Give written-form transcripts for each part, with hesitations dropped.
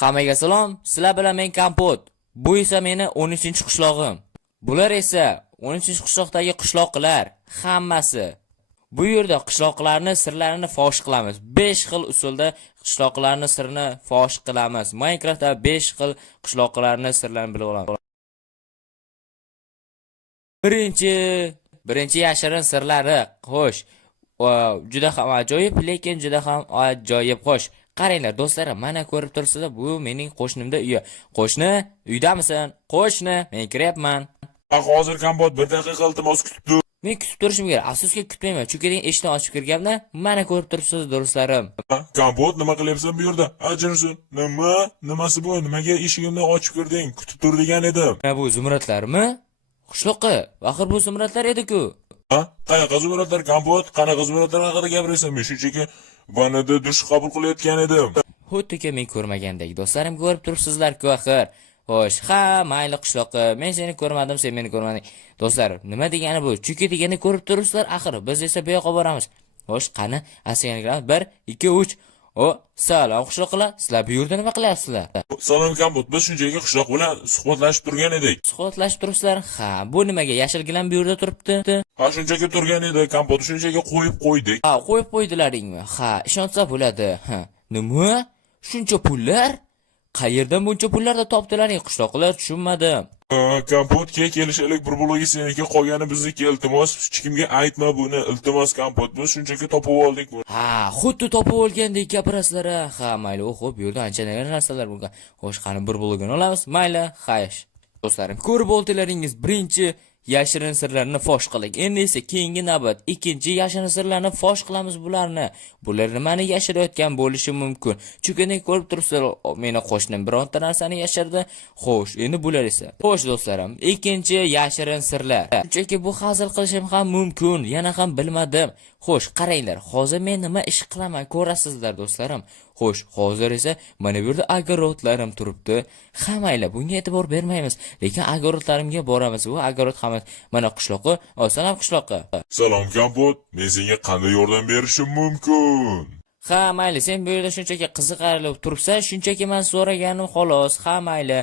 Hammaga salom, sizlar bilan men Kompot. Bu esa meni 13-qishlog'im. Bular esa 13-qishloqdagi qishloqlar hammasi. Bu yerda qishloqlarning sirlarini fosh qilamiz. 5 xil usulda qishloqlarning sirini fosh qilamiz. Minecraftda 5 xil qishloqlarning sirlarini bilib olamiz. Birinchi yashirin sirlari. Xo'sh, juda ham ajoyib, lekin juda ham ajoyib. Xo'sh, qaranglar do'stlarim, mana ko'rib turibsizlar, bu mening qo'shnimda uyi. Qo'shni, uydamisan? Qo'shni, men kiryapman. Hozir Kompot 1 daqiqa iltimos kutib tur. Men kutib turishim kerak. Afsuski kutmayman, chunki eshikni ochib kirganman. Mana ko'rib turibsiz do'stlarim. Kompot, nima qilyapsan bu yerda? Ajinsin. Nimasi bu? Nimaga eshigimni ochib kirding? Kutib tur degan edim. Mana bu zumradlarmi? Qishloqqa, axir bu zumradlar edi-ku. Qayoqa zumradlar Kompot? Qanaqa zumradlar haqida gapiraysan? Men shunchaki vanada dush qabul qilayotgan edim. Xuddi men ko'rmagandek do'stlarim ko'rib turibsizlar-ku axir. Xo'sh, mayli qishloqqa. Men seni ko'rmadim, sen meni ko'rmading. Do'stlar, nima degani bu? Chunki degani ko'rib turibsizlar, axir biz esa bu yoqqa boramiz. Xo'sh, qani? Asiyanigram 1 2 3. Salom qishloqlar. Sizlar bu yerda nima qilyapsizlar? Salom Kompot, biz shunchaki qishloq bilan suhbatlashib turgan edik. Suhbatlashib turibsizlar? Bu nimaga yashil gilam bu yerda turibdi? Shunchaki turgan edi, Kompot shunchaki qo'yib qo'ydik. Qo'yib qo'ydilaringmi? Ishonsa bo'ladi. Nima? Shuncha pullar? Qayerdan buncha pullarni topdilaring qishloqlar? Tushunmadim. Kompot, kelishalik bir blogi seniki, qolgani bizniki. Iltimos, hech kimga aytma buni. Iltimos Kompot, biz shunchaki topib oldik buni. Xuddi topib olgandek gapirasizlar. Mayli, xo'p, bu yerda ancha narsalar bo'lgan. Xo'sh, qani bir blogini olamiz. Mayli, xaysh. Do'stlarim, ko'rib oldilaringiz, birinchi yashirin sirlarni fosh qildik. Endi esa keyingi navbat ikkinchi yashirin sirlarni fosh qilamiz bularni. Bular nimani yashirayotgan bo'lishi mumkin? Chunki ko'rib turibsizlar, meni qo'shnim bironta narsani yashirdi. Xo'sh, endi bular esa. Xo'sh do'stlarim, ikkinchi yashirin sirlar. Chunki bu hazil qilishim ham mumkin, yana ham bilmadim. Xo'sh, qaranglar, hozir men nima ish qilaman ko'rasizlar do'stlarim. Xo'sh, hozir esa mana bu yerda agorodlarim turibdi. Mayli, bunga e'tibor bermaymiz, lekin agorodlarimga boramiz. Bu agorod ham mana qishloqqa. Salom qishloqqa. Salom Kompot, men senga qanday yordam berishim mumkin? Mayli, sen bu yerda shunchaki qiziqarli turibsan, shunchaki men so'raganim xolos. Mayli.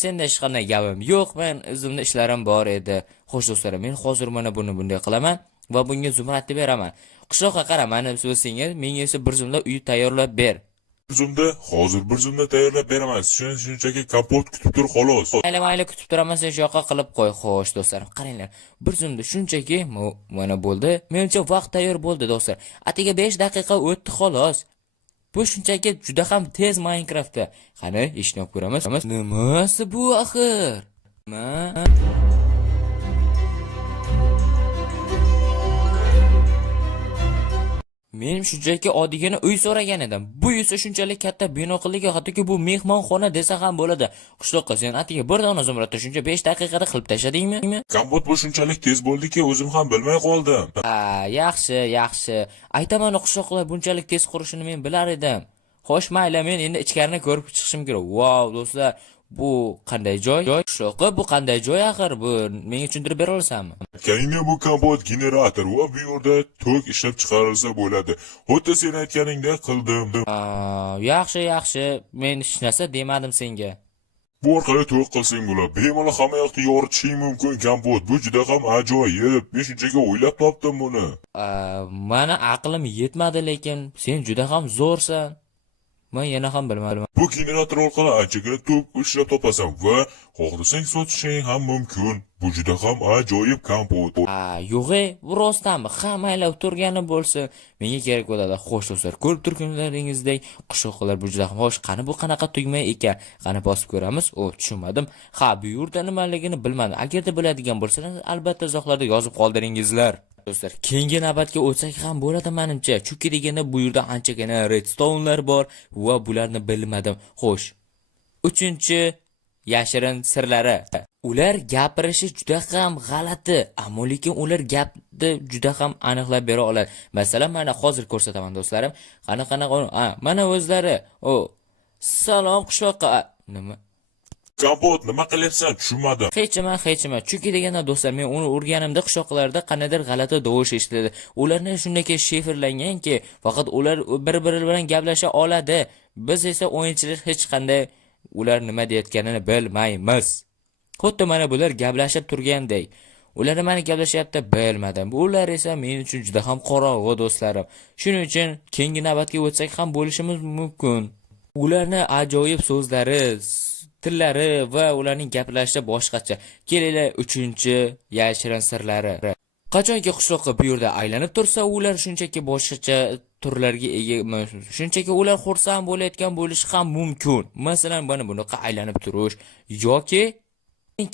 Senda hech qanday gapim yo'q, men o'zimda ishlarim bor edi. Xo'sh do'stlarim, men hozir mana bunday qilaman va bunga zumradni beraman. Qishloqqa qara, mana so'zingiz, menga esa bir zumda uy tayyorlab ber. Hozir bir zumda tayyorlab beraman. Shunchaki Kompot kutib tur xolos. Mayli kutib turaman, sen shu yoqqa qilib qo'y. Xo'sh do'stlarim, qaranglar. Bir zumda shunchaki mana bo'ldi. Menimcha vaqt tayyor bo'ldi do'stlar. Atiga 5 daqiqa o'tdi xolos. Bu shunchaki juda ham tez Minecraftda. Qani, ishni ko'ramiz. Nimasi bu axir? Men shunchaki oddiygina uy so'ragan edim. Bu esa shunchalik katta bino qilgan, hattoki bu mehmonxona desa ham bo'ladi. Qishloqqa sen atiga bir dona zumradni shuncha 5 daqiqada qilib tashladingmi? Kompot, bu shunchalik tez bo'ldiki, o'zim ham bilmay qoldim. Yaxshi. Aytaman, qishloqlar bunchalik tez qurishini men bilar edim. Xo'sh, mayli, men endi ichkarini ko'rib chiqishim kerak. Wow, do'stlar, bu qanday joy? Qishloqqa bu qanday joy axir? Bu menga tushuntirib bera olasanmi? Keyingi bu Kompot generator va bu yerda tok ishlab chiqarilsa bo'ladi. Xuddi sen aytganingdek qildim. Yaxshi. Men hech narsa demadim senga. Bu orqali tok qilsang bo'ladi. Bemalol hamma yoqni yoritishing mumkin Kompot. Bu juda ham ajoyib. Men shunchaki o'ylab topdim buni. Mana aqlim yetmadi, lekin sen juda ham zo'rsan. Men yana ham bilmadim. Bu generator orqali anchagina tok ishlab topasan va xohlasang sotishing ham mumkin. Bu juda ham ajoyib Kompot. Yo'g'e, bu rostdanmi? Mayli, turgani bo'lsa, menga kerak bo'ladi. Xo'sh do'stlar, ko'rib turganlaringizdek, qishloqlar bu juda ham xo'sh. Qani bu qanaqa tugma ekan? Qani bosib ko'ramiz. Tushunmadim. Bu yerda nimaligini bilmadim. Agarda biladigan bo'lsangiz, albatta izohlarda yozib qoldiringizlar. Do'stlar, keyingi navbatga o'tsak ham bo'ladi menimcha. Chunki deganda bu yerda anchagina redstone'lar bor va bularni bilmadim. Xo'sh. 3-chi yashirin sirlari. Ular gapirishi juda ham g'alati, ammo lekin ular gapni juda ham aniqlab bera oladi. Masalan, mana hozir ko'rsataman do'stlarim. Qanaqa mana o'zlari. Salom qishloqqa. Nima? Kompot, nima qilyapsan? Tushunmadim. Hech nima. Chunki deganda do'stlar, men uni o'rganimda qishloqlarda qanaqadir g'alati tovush eshitiladi. Ularni shunday shifrlanganki, faqat ular bir-biri bilan gaplasha oladi. Biz esa o'yinchilar hech qanday ular nima deyotganini bilmaymiz. Xuddi mana bular gaplashib turgandek. Ular nimani gaplashyapti bilmadim. Ular esa men uchun juda ham qorong'u do'stlarim. Shuning uchun keyingi navbatga o'tsak ham bo'lishimiz mumkin. Ularning ajoyib so'zlari, tillari va ularning gaplashishi boshqacha. Kelinglar 3-yashirin sirlari. Qachonki qishloqqa bu yerda aylanib tursa, ular shunchaki boshqacha turlarga ega emas. Shunchaki ular xursand bo'layotgan bo'lishi ham mumkin. Masalan, mana bunaqa aylanib turish yoki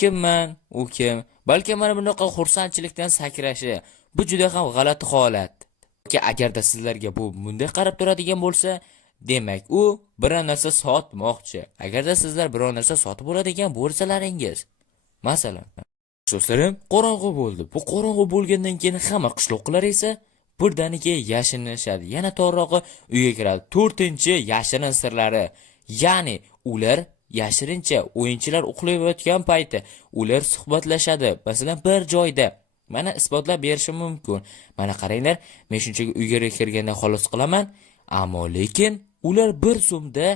kimman, u kim? Balki mana bunaqa xursandchilikdan sakrashi. Bu juda ham g'alati holat. Agarda sizlarga bu bunday qarab turadigan bo'lsa, demak u biror narsa sotmoqchi. Agarda sizlar biror narsa sotib oladigan bo'lsalaringiz, masalan, do'stlarim, qorong'u bo'ldi. Bu qorong'u bo'lgandan keyin hamma qishloqlar esa birdaniga yashirinishadi. Yana to'g'rirog'i uyga kiradi. 4-yashirin sirlari. Ya'ni ular yashirincha o'yinchilar uxlayotgan payti ular suhbatlashadi. Masalan, bir joyda. Mana isbotlab berishim mumkin. Mana qaranglar, men shunchaki uyga kirganda xolos qilaman, ammo lekin ular bir zumda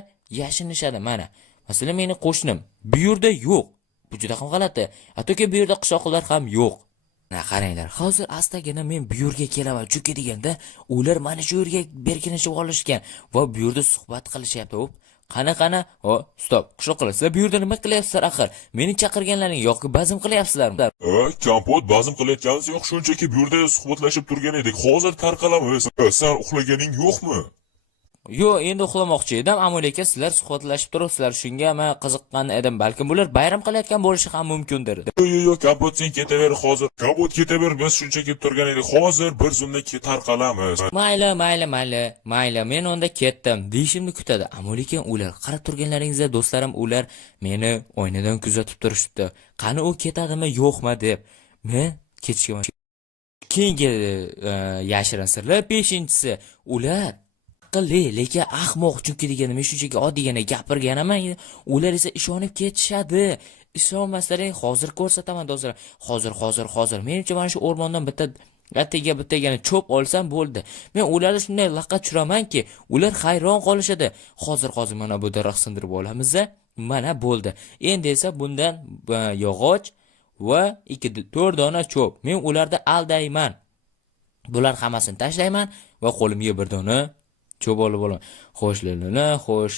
yashirinishadi. Mana, masalan, meni qo'shnim bu yerda yo'q. Bu juda ham g'alati. Hattoki bu yerda qishloqlar ham yo'q. Mana qaranglar, hozir astagina men bu yerga kelaman. Chunki deganda ular mana shu yerga berkinishib olishgan va bu yerda suhbat qilishyapti. Qana, stop. Qishloqlar, sizlar bu yerda nima qilyapsizlar axir? Meni chaqirganlaring yoki bazm qilyapsizlarmi? Kompot bazm qilayotganimiz yo'q, shunchaki bu yerda suhbatlashib turgan edik. Hozir tarqalamiz. Sen uxlaganing yo'qmi? Yo, endi uxlamoqchi edim, ammo lekin sizlar suhbatlashib turibsizlar. Shunga men qiziqqan edim. Balkim bular bayram qilayotgan bo'lishi ham mumkindir. Yo'q, Kompot sen ketaver hozir. Kompot ketaver, biz shunchaki turgan edik. Hozir bir zumda tarqalamiz. Mayli, men onda ketdim deyishimni kutadi. Ammo lekin ular qarab turganlaringizda do'stlarim, ular meni oynadan kuzatib turishibdi. Qani u ketadimi, yo'qmi deb. Men ketishga. Keyingi yashirin sirlar 5-si. Ular lekin ahmoq, chunki degani men shunchaki oddiygina gapirganaman, ular esa ishonib ketishadi. Ishonmaslaring hozir ko'rsataman do'stlar. Hozir. Menimcha mana shu o'rmondan bittagina cho'p olsam bo'ldi. Men ularni shunday laqqa tushiramanki, ular hayron qolishadi. Hozir mana bu daraxt sindirib olamiz. Mana bo'ldi. Endi esa bundan yog'och va 2-4 dona cho'p. Men ularni aldayman. Bular hammasini tashlayman va qo'limga bir dona cho'p olib olaman. Xo'sh.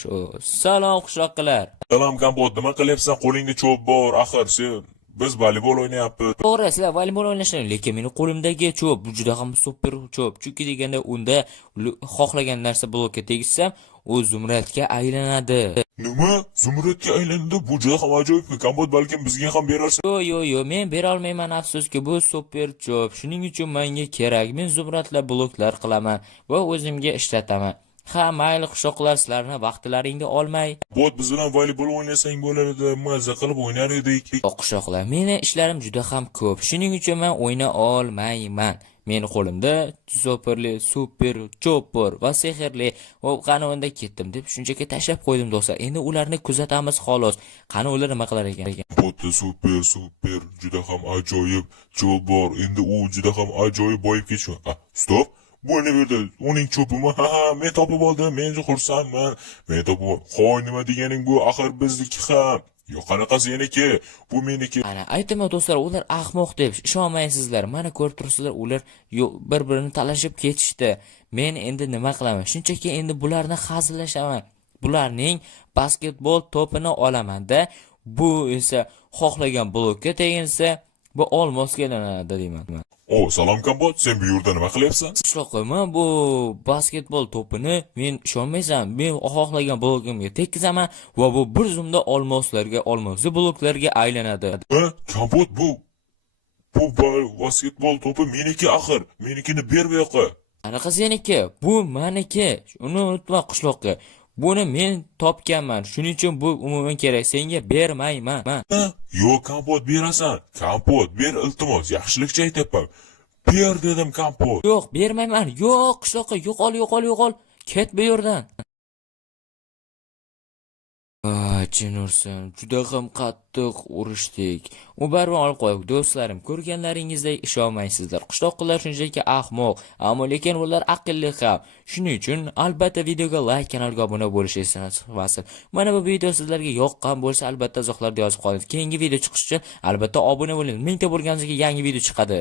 Salom qishloqlar. Salom Kompot, nima qilyapsan? Qo'lingda cho'p bor, axir sen biz voleybol o'ynayapmiz. To'g'ri, sizlar voleybol o'ynashing, lekin meni qo'limdagi cho'p bu juda ham super cho'p. Chunki deganda unda xohlagan narsa blokka tegishsam, u zumradga aylanadi. Nima? Zumradga aylandi? Bu juda ham ajoyib. Kompot balkim bizga ham berarsan. Yo'q, men bera olmayman, afsuski. Bu super cho'p. Shuning uchun menga kerak. Men zumradlar bloklar qilaman va o'zimga ishlataman. Ha, mayli qishloqlar, sizlarni vaqtlaringni olmay. Bot biz bilan voleybol o'ynasang bo'lardi, mazza qilib o'ynar edik. Qishloqlar, meni ishlarim juda ham ko'p. Shuning uchun men o'yna olmayman. Meni qo'limda super cho'p bor va sehrli. Va qani unda ketdim deb shunchaki tashlab qo'ydim do'stlar. Endi ularni kuzatamiz xolos. Qani ular nima qilar ekan? Bot super juda ham ajoyib cho'p bor. Endi u juda ham ajoyib boyib ketishdi. Stop. Bu ne berdi? Uning cho'pimi? Ha, men topib oldim. Men xursandman. Men topib oldim. Xo'y, nima deganing bu? Axir bizniki ham. Yo'q, qanaqasi meniki? Bu meniki. Ana, aytaman do'stlar, ular ahmoq deb ishonmaysizlar. Mana ko'rib turibsizlar, ular bir-birini talashib ketishdi. Men endi nima qilaman? Shunchaki endi bularni hazillashaman. Bularning basketbol to'pini olaman-da. Bu esa xohlagan blokka teginsa, bu olmosga aylanadi deyman. Salom Kompot, sen bu yerda nima qilyapsan? Qishloqman, bu basketbol to'pini men ishonmaysan, men xohlagan blokimga tekkizaman va bu bir zumda olmosli bloklarga aylanadi. Kompot, bu basketbol to'pi meniki axir. Menikini ber bu yoqqa. Qanaqa seniki? Bu meniki. Uni unutma qishloqqa. Buni men topganman. Shuning uchun bu umuman kerak. Senga bermayman. Yo'q, Kompot berasan. Kompot, ber iltimos. Yaxshilikcha aytayapman. Ber dedim, Kompot. Yo'q, bermayman. Yo'q, qishloqqa yo'qol. Ket bu yerdan. Jin ursin, juda ham qattiq urishdik. U baribir olib qo'ydik, do'stlarim. Ko'rganlaringizdek ishonmaysizlar. Qishloqlar shunchaki ahmoq, ammo lekin ular aqlli ham. Shuning uchun albatta videoga like, kanalga obuna bo'lishingizni so'rasin. Mana bu video sizlarga yoqqan bo'lsa, albatta izohlarda yozib qoling. Keyingi video chiqishi uchun albatta obuna bo'ling. 1000 ta bo'lganingizga yangi video chiqadi.